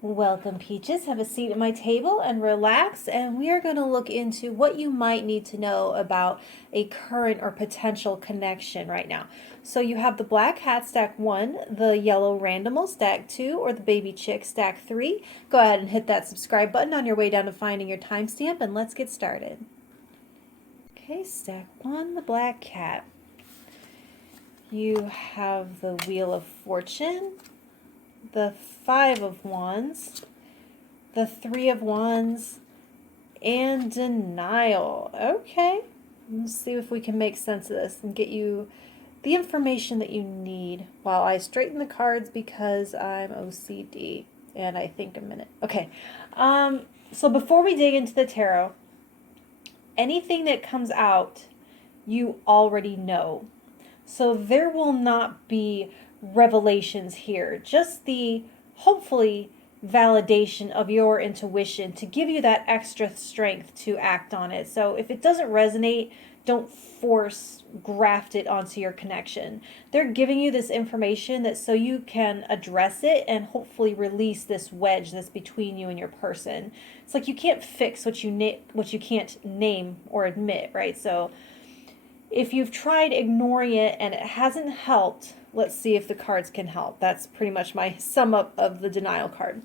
Welcome, Peaches. Have a seat at my table and relax. And we are going to look into what you might need to know about a current or potential connection right now. So you have the Black Hat stack 1, the Yellow Randomal stack 2, or the Baby Chick stack 3. Go ahead and hit that subscribe button on your way down to finding your timestamp, and let's get started. Okay, stack 1, the Black Cat. You have the Wheel of Fortune, the 5 of Wands, the 3 of Wands, and Denial. Okay, let's see if we can make sense of this and get you the information that you need while I straighten the cards because I'm OCD and I think a minute. Okay, so before we dig into the tarot, anything that comes out, you already know. So there will not be revelations here, just the hopefully validation of your intuition to give you that extra strength to act on it. So if it doesn't resonate, don't force graft it onto your connection. They're giving you this information that so you can address it and hopefully release this wedge that's between you and your person. It's like you can't fix what you can't name or admit, right? So if you've tried ignoring it and it hasn't helped, let's see if the cards can help. That's pretty much my sum up of the Denial card.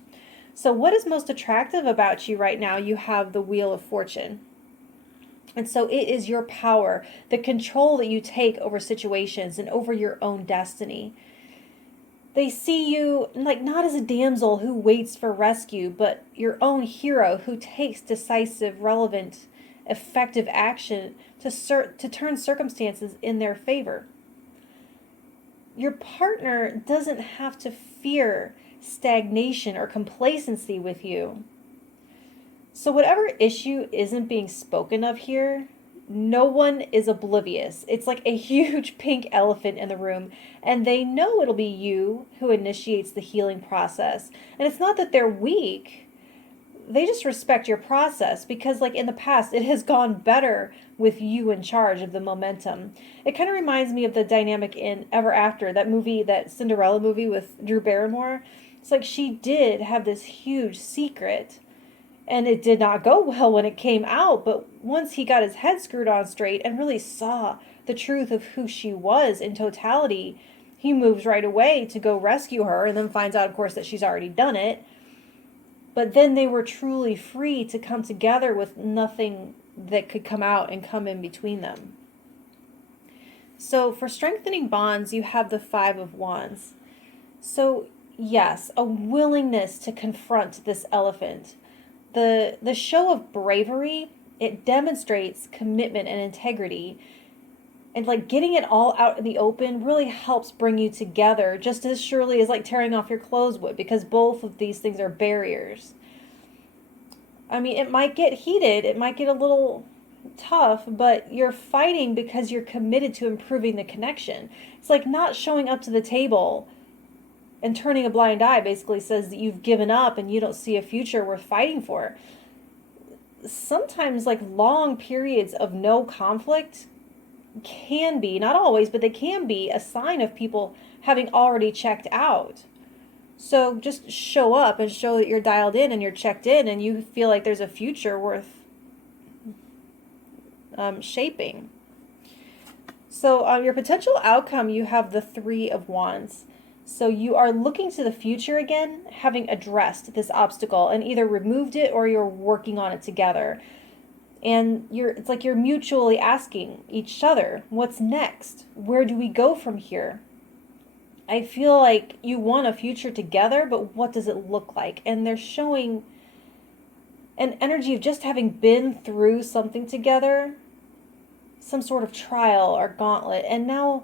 So what is most attractive about you right now? You have the Wheel of Fortune. And so it is your power, the control that you take over situations and over your own destiny. They see you like not as a damsel who waits for rescue, but your own hero who takes decisive, relevant, effective action to turn circumstances in their favor. Your partner doesn't have to fear stagnation or complacency with you. So whatever issue isn't being spoken of here, no one is oblivious. It's like a huge pink elephant in the room, and they know it'll be you who initiates the healing process. And it's not that they're weak. They just respect your process because like in the past, it has gone better with you in charge of the momentum. It kind of reminds me of the dynamic in Ever After, that movie, that Cinderella movie with Drew Barrymore. It's like she did have this huge secret and it did not go well when it came out, but once he got his head screwed on straight and really saw the truth of who she was in totality, he moves right away to go rescue her and then finds out, of course, that she's already done it. But then they were truly free to come together with nothing that could come out and come in between them. So for strengthening bonds, you have the 5 of Wands. So yes, a willingness to confront this elephant. The show of bravery, it demonstrates commitment and integrity. And like getting it all out in the open really helps bring you together just as surely as like tearing off your clothes would, because both of these things are barriers. I mean, it might get heated, it might get a little tough, but you're fighting because you're committed to improving the connection. It's like not showing up to the table and turning a blind eye basically says that you've given up and you don't see a future worth fighting for. Sometimes like long periods of no conflict can be, not always, but they can be a sign of people having already checked out. So just show up and show that you're dialed in and you're checked in and you feel like there's a future worth shaping. So your potential outcome, you have the 3 of Wands. So you are looking to the future again, having addressed this obstacle and either removed it or you're working on it together. And it's like you're mutually asking each other, what's next? Where do we go from here? I feel like you want a future together, but what does it look like? And they're showing an energy of just having been through something together, some sort of trial or gauntlet. And now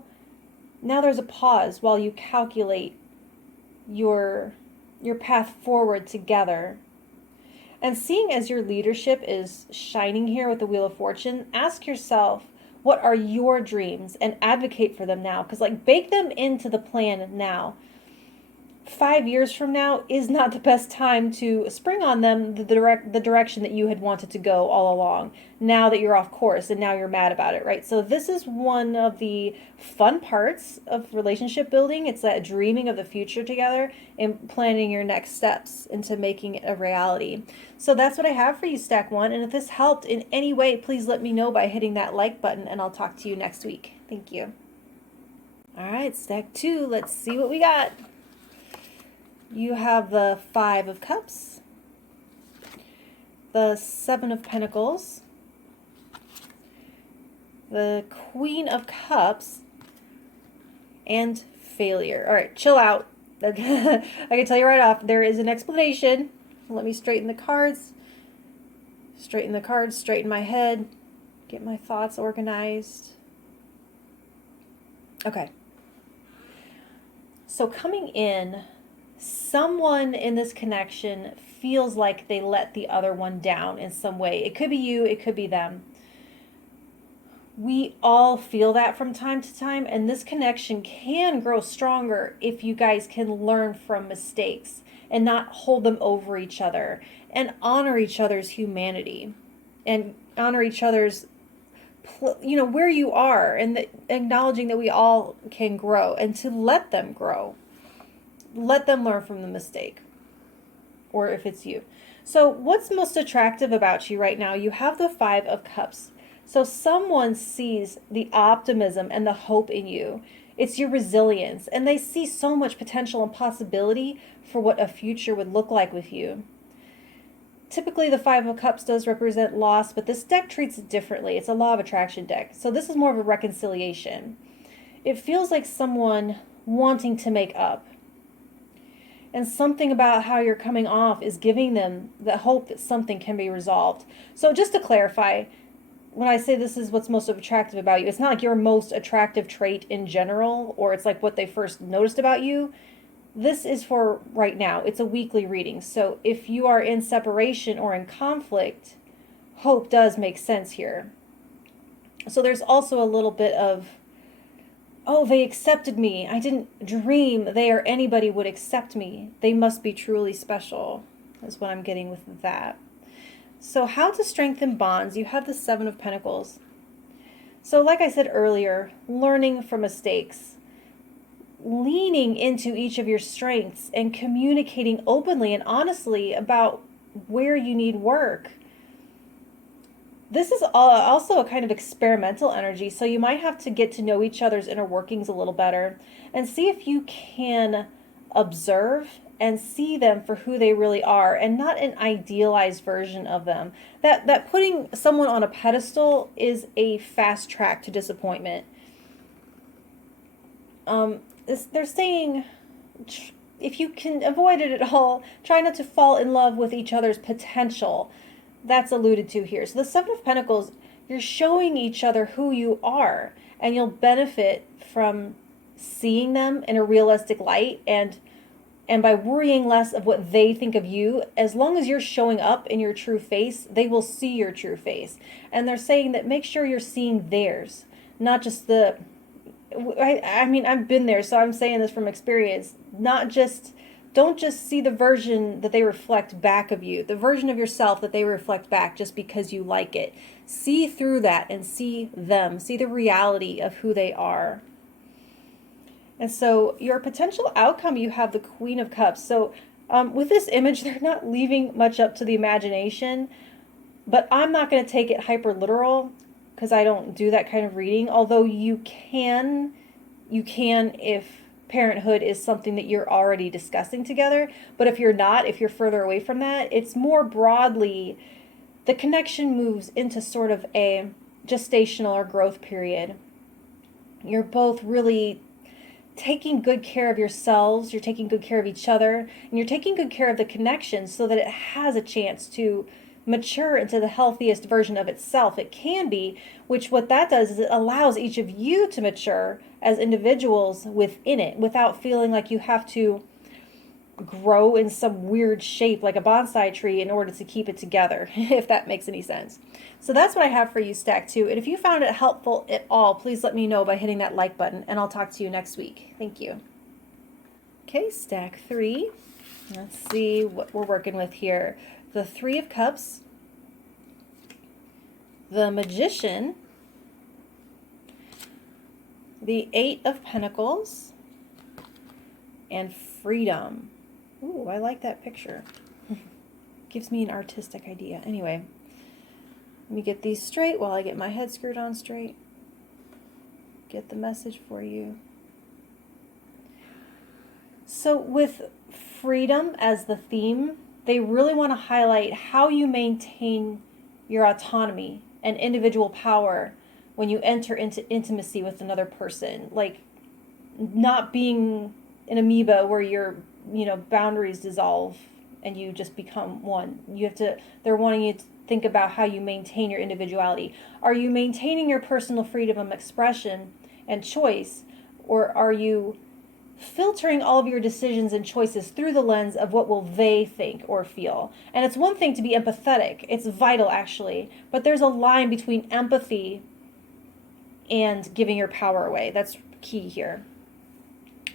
there's a pause while you calculate your path forward together. And seeing as your leadership is shining here with the Wheel of Fortune, ask yourself, what are your dreams and advocate for them now? Because like bake them into the plan now. 5 years from now is not the best time to spring on them the direction that you had wanted to go all along, now that you're off course and now you're mad about it, right? So this is one of the fun parts of relationship building. It's that dreaming of the future together and planning your next steps into making it a reality. So that's what I have for you, Stack 1. And if this helped in any way, please let me know by hitting that like button, and I'll talk to you next week. Thank you. All right, Stack 2, let's see what we got. You have the 5 of Cups, the 7 of Pentacles, the Queen of Cups, and failure. All right, chill out. I can tell you right off, there is an explanation. Let me straighten the cards. Straighten my head. Get my thoughts organized. Okay. So coming in, someone in this connection feels like they let the other one down in some way. It could be you, it could be them. We all feel that from time to time, and this connection can grow stronger if you guys can learn from mistakes and not hold them over each other, and honor each other's humanity and honor each other's, where you are, and acknowledging that we all can grow, and to let them grow. Let them learn from the mistake, or if it's you. So what's most attractive about you right now? You have the 5 of Cups. So someone sees the optimism and the hope in you. It's your resilience, and they see so much potential and possibility for what a future would look like with you. Typically, the 5 of Cups does represent loss, but this deck treats it differently. It's a law of attraction deck. So this is more of a reconciliation. It feels like someone wanting to make up. And something about how you're coming off is giving them the hope that something can be resolved. So just to clarify, when I say this is what's most attractive about you, it's not like your most attractive trait in general, or it's like what they first noticed about you. This is for right now. It's a weekly reading. So if you are in separation or in conflict, hope does make sense here. So there's also a little bit of, oh, they accepted me. I didn't dream they or anybody would accept me. They must be truly special, is what I'm getting with that. So how to strengthen bonds? You have the 7 of Pentacles. So like I said earlier, learning from mistakes, leaning into each of your strengths, and communicating openly and honestly about where you need work. This is also a kind of experimental energy, so you might have to get to know each other's inner workings a little better and see if you can observe and see them for who they really are, and not an idealized version of them. That putting someone on a pedestal is a fast track to disappointment. They're saying, if you can avoid it at all, try not to fall in love with each other's potential. That's alluded to here. So the 7 of Pentacles, you're showing each other who you are, and you'll benefit from seeing them in a realistic light, and by worrying less of what they think of you. As long as you're showing up in your true face, they will see your true face. And they're saying that make sure you're seeing theirs, not just the, I mean, I've been there, so I'm saying this from experience. Don't just see the version that they reflect back of you, the version of yourself that they reflect back just because you like it. See through that and see them, see the reality of who they are. And so your potential outcome, you have the Queen of Cups. So with this image, they're not leaving much up to the imagination, but I'm not going to take it hyper literal because I don't do that kind of reading. Although you can if parenthood is something that you're already discussing together. But if you're not, if you're further away from that, it's more broadly, the connection moves into sort of a gestational or growth period. You're both really taking good care of yourselves, you're taking good care of each other, and you're taking good care of the connection so that it has a chance to mature into the healthiest version of itself it can be, which what that does is it allows each of you to mature as individuals within it without feeling like you have to grow in some weird shape like a bonsai tree in order to keep it together, if that makes any sense. So that's what I have for you, Stack 2. And if you found it helpful at all, please let me know by hitting that like button, and I'll talk to you next week. Thank you. Okay, stack 3. Let's see what we're working with here. The 3 of Cups, the Magician, the 8 of Pentacles, and Freedom. Ooh, I like that picture. Gives me an artistic idea. Anyway, let me get these straight while I get my head screwed on straight. Get the message for you. So with freedom as the theme, they really want to highlight how you maintain your autonomy and individual power when you enter into intimacy with another person. Like not being an amoeba where your, boundaries dissolve and you just become one. They're wanting you to think about how you maintain your individuality. Are you maintaining your personal freedom of expression and choice, or are you filtering all of your decisions and choices through the lens of what will they think or feel? And it's one thing to be empathetic. It's vital, actually. But there's a line between empathy and giving your power away. That's key here.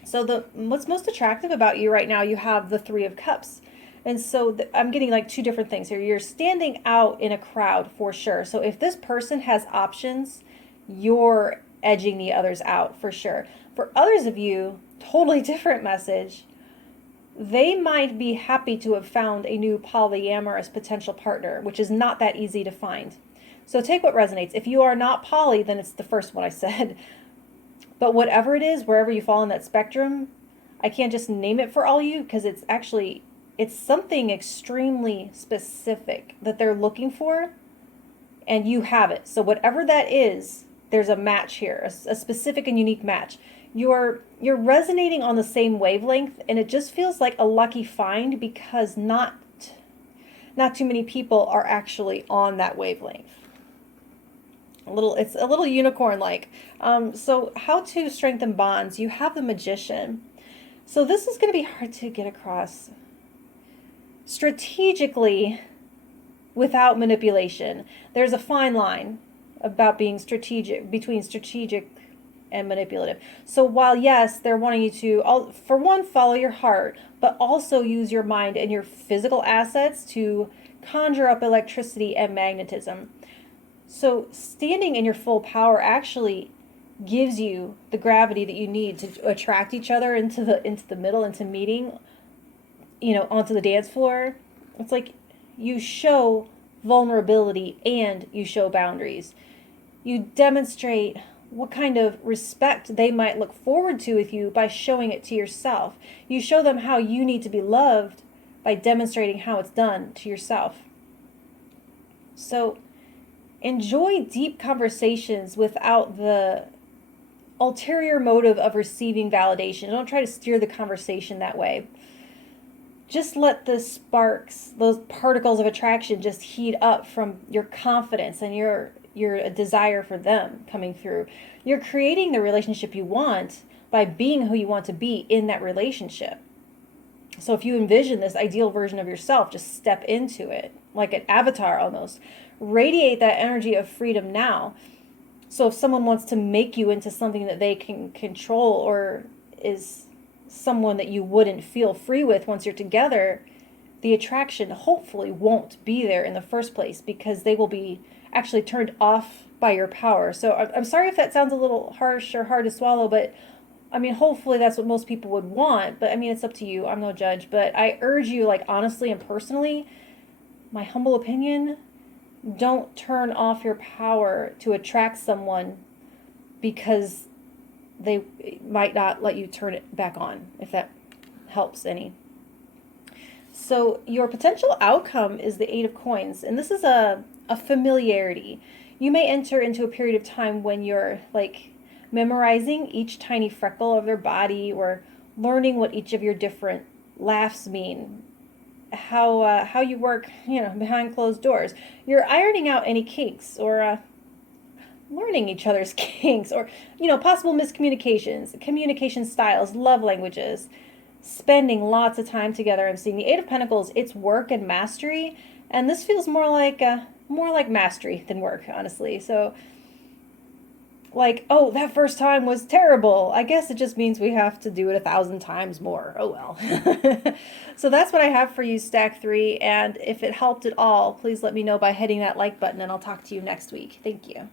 So what's most attractive about you right now, you have the 3 of Cups. And so I'm getting like 2 different things here. You're standing out in a crowd for sure. So if this person has options, you're edging the others out for sure. For others of you, totally different message. They might be happy to have found a new polyamorous potential partner, which is not that easy to find. So take what resonates. If you are not poly, then it's the first one I said. But whatever it is, wherever you fall in that spectrum, I can't just name it for all you because it's something extremely specific that they're looking for, and you have it. So whatever that is, there's a match here, a specific and unique match. You're resonating on the same wavelength, and it just feels like a lucky find because not too many people are actually on that wavelength. It's a little unicorn-like. So how to strengthen bonds? You have the Magician. So this is going to be hard to get across. Strategically, without manipulation. There's a fine line about being strategic, between strategic and manipulative. So while yes, they're wanting you to, for one, follow your heart, but also use your mind and your physical assets to conjure up electricity and magnetism. So standing in your full power actually gives you the gravity that you need to attract each other into the middle, into meeting, onto the dance floor. It's like you show vulnerability and you show boundaries. You demonstrate what kind of respect they might look forward to with you by showing it to yourself. You show them how you need to be loved by demonstrating how it's done to yourself. So enjoy deep conversations without the ulterior motive of receiving validation. Don't try to steer the conversation that way. Just let the sparks, those particles of attraction, just heat up from your confidence and your desire for them coming through. You're creating the relationship you want by being who you want to be in that relationship. So if you envision this ideal version of yourself, just step into it like an avatar almost. Radiate that energy of freedom now. So if someone wants to make you into something that they can control, or is someone that you wouldn't feel free with once you're together, the attraction hopefully won't be there in the first place because they will be actually turned off by your power. So I'm sorry if that sounds a little harsh or hard to swallow, but I mean, hopefully that's what most people would want. But I mean, it's up to you. I'm no judge. But I urge you, like, honestly and personally, my humble opinion, don't turn off your power to attract someone because they might not let you turn it back on, if that helps any. So your potential outcome is the 8 of Coins, and this is a familiarity. You may enter into a period of time when you're like memorizing each tiny freckle of their body, or learning what each of your different laughs mean, how you work, behind closed doors. You're ironing out any kinks, or learning each other's kinks, or possible miscommunications, communication styles, love languages, spending lots of time together. I'm seeing the 8 of Pentacles. It's work and mastery, and this feels more like mastery than work, honestly. So like, oh, that first time was terrible. I guess it just means we have to do it 1,000 times more. Oh well. So that's what I have for you, Stack 3. And if it helped at all, please let me know by hitting that like button, and I'll talk to you next week. Thank you.